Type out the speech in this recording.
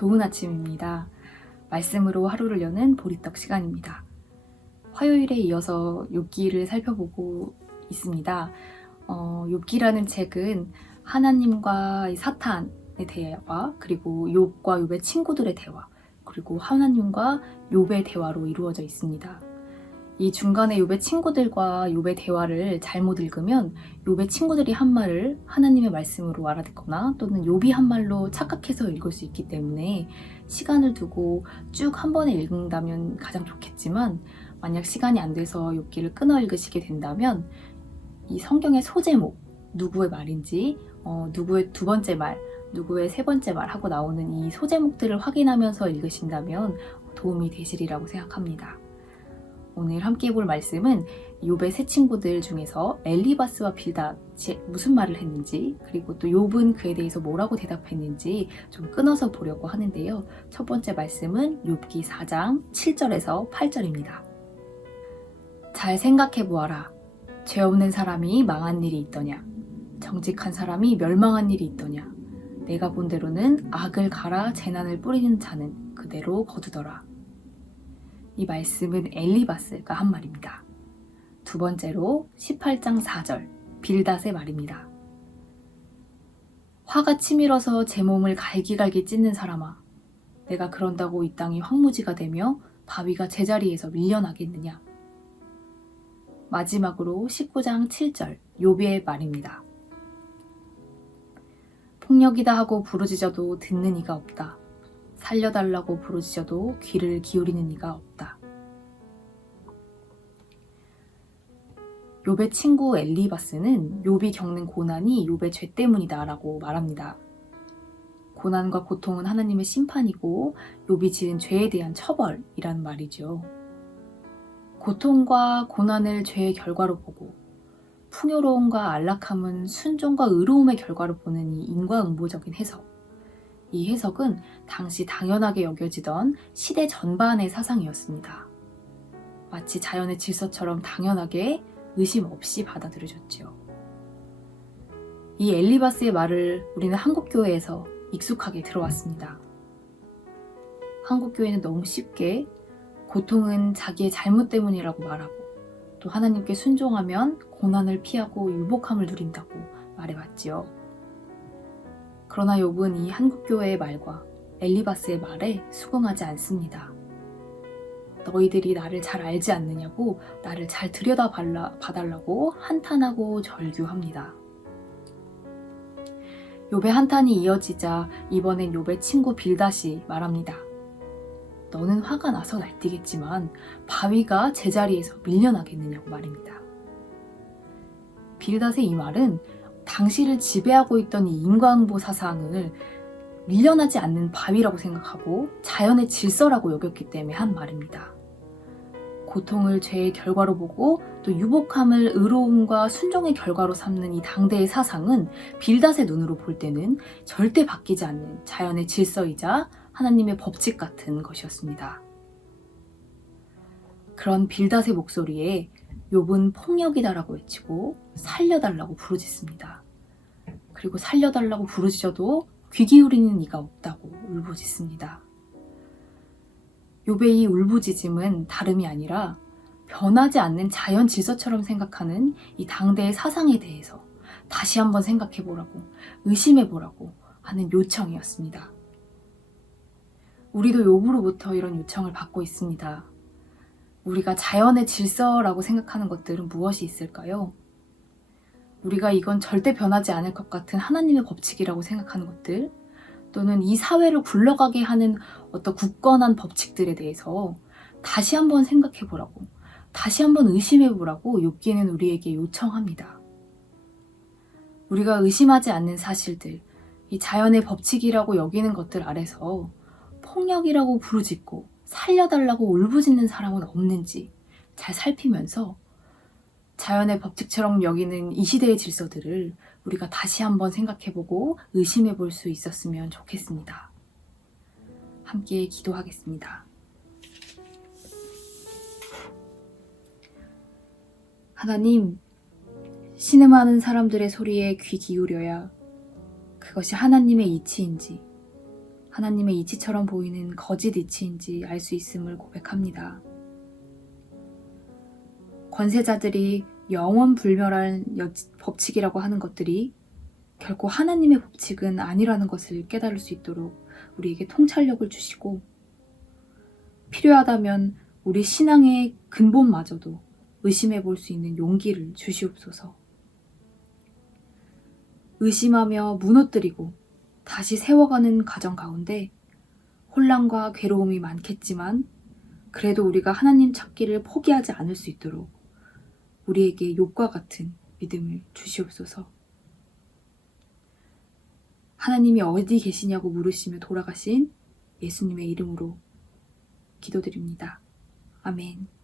좋은 아침입니다. 말씀으로 하루를 여는 보리떡 시간입니다. 화요일에 이어서 욥기를 살펴보고 있습니다. 욥기라는 책은 하나님과 사탄의 대화, 그리고 욥과 욥의 친구들의 대화, 그리고 하나님과 욥의 대화로 이루어져 있습니다. 이 중간에 욥의 친구들과 욥의 대화를 잘못 읽으면 욥의 친구들이 한 말을 하나님의 말씀으로 알아듣거나 또는 욥이 한 말로 착각해서 읽을 수 있기 때문에 시간을 두고 쭉 한 번에 읽는다면 가장 좋겠지만, 만약 시간이 안 돼서 욥기를 끊어 읽으시게 된다면 이 성경의 소제목, 누구의 말인지, 누구의 두 번째 말, 누구의 세 번째 말 하고 나오는 이 소제목들을 확인하면서 읽으신다면 도움이 되시리라고 생각합니다. 오늘 함께 볼 말씀은 욥의 세 친구들 중에서 엘리바스와 빌닷이 무슨 말을 했는지, 그리고 또 욥은 그에 대해서 뭐라고 대답했는지 좀 끊어서 보려고 하는데요. 첫 번째 말씀은 욥기 4장 7절에서 8절입니다. 잘 생각해 보아라. 죄 없는 사람이 망한 일이 있더냐? 정직한 사람이 멸망한 일이 있더냐? 내가 본 대로는 악을 갈아 재난을 뿌리는 자는 그대로 거두더라. 이 말씀은 엘리바스가 한 말입니다. 두 번째로 18장 4절 빌닷의 말입니다. 화가 치밀어서 제 몸을 갈기갈기 찢는 사람아, 내가 그런다고 이 땅이 황무지가 되며 바위가 제자리에서 밀려나겠느냐. 마지막으로 19장 7절 욥의 말입니다. 폭력이다 하고 부르짖어도 듣는 이가 없다. 살려달라고 부르짖어도 귀를 기울이는 이가 없다. 욥의 친구 엘리바스는 욥이 겪는 고난이 욥의 죄 때문이다 라고 말합니다. 고난과 고통은 하나님의 심판이고 욥이 지은 죄에 대한 처벌이라는 말이죠. 고통과 고난을 죄의 결과로 보고 풍요로움과 안락함은 순종과 의로움의 결과로 보는 이 인과응보적인 해석. 이 해석은 당시 당연하게 여겨지던 시대 전반의 사상이었습니다. 마치 자연의 질서처럼 당연하게 의심 없이 받아들여졌죠. 이 엘리바스의 말을 우리는 한국교회에서 익숙하게 들어왔습니다. 한국교회는 너무 쉽게 고통은 자기의 잘못 때문이라고 말하고, 또 하나님께 순종하면 고난을 피하고 유복함을 누린다고 말해왔지요. 그러나 욥은 이 한국교회의 말과 엘리바스의 말에 수긍하지 않습니다. 너희들이 나를 잘 알지 않느냐고 나를 잘 들여다봐달라고 한탄하고 절규합니다. 욥의 한탄이 이어지자 이번엔 욥의 친구 빌닷이 말합니다. 너는 화가 나서 날뛰겠지만 바위가 제자리에서 밀려나겠느냐고 말입니다. 빌닷의 이 말은 당시를 지배하고 있던 이 인과응보 사상을 밀려나지 않는 바위라고 생각하고 자연의 질서라고 여겼기 때문에 한 말입니다. 고통을 죄의 결과로 보고 또 유복함을 의로움과 순종의 결과로 삼는 이 당대의 사상은 빌닷의 눈으로 볼 때는 절대 바뀌지 않는 자연의 질서이자 하나님의 법칙 같은 것이었습니다. 그런 빌닷의 목소리에 욥은 폭력이다라고 외치고 살려달라고 부르짖습니다. 그리고 살려달라고 부르짖어도 귀 기울이는 이가 없다고 울부짖습니다. 욥의 이 울부짖음은 다름이 아니라 변하지 않는 자연 질서처럼 생각하는 이 당대의 사상에 대해서 다시 한번 생각해보라고, 의심해보라고 하는 요청이었습니다. 우리도 욥으로부터 이런 요청을 받고 있습니다. 우리가 자연의 질서라고 생각하는 것들은 무엇이 있을까요? 우리가 이건 절대 변하지 않을 것 같은 하나님의 법칙이라고 생각하는 것들, 또는 이 사회를 굴러가게 하는 어떤 굳건한 법칙들에 대해서 다시 한번 생각해보라고, 다시 한번 의심해보라고 욥기는 우리에게 요청합니다. 우리가 의심하지 않는 사실들, 이 자연의 법칙이라고 여기는 것들 아래서 폭력이라고 부르짖고 살려달라고 울부짖는 사람은 없는지 잘 살피면서 자연의 법칙처럼 여기는 이 시대의 질서들을 우리가 다시 한번 생각해보고 의심해볼 수 있었으면 좋겠습니다. 함께 기도하겠습니다. 하나님, 신음하는 사람들의 소리에 귀 기울여야 그것이 하나님의 이치인지, 하나님의 이치처럼 보이는 거짓 이치인지 알 수 있음을 고백합니다. 권세자들이 영원 불멸한 법칙이라고 하는 것들이 결코 하나님의 법칙은 아니라는 것을 깨달을 수 있도록 우리에게 통찰력을 주시고, 필요하다면 우리 신앙의 근본마저도 의심해 볼 수 있는 용기를 주시옵소서. 의심하며 무너뜨리고 다시 세워가는 과정 가운데 혼란과 괴로움이 많겠지만, 그래도 우리가 하나님 찾기를 포기하지 않을 수 있도록 우리에게 욥과 같은 믿음을 주시옵소서. 하나님이 어디 계시냐고 물으시며 돌아가신 예수님의 이름으로 기도드립니다. 아멘.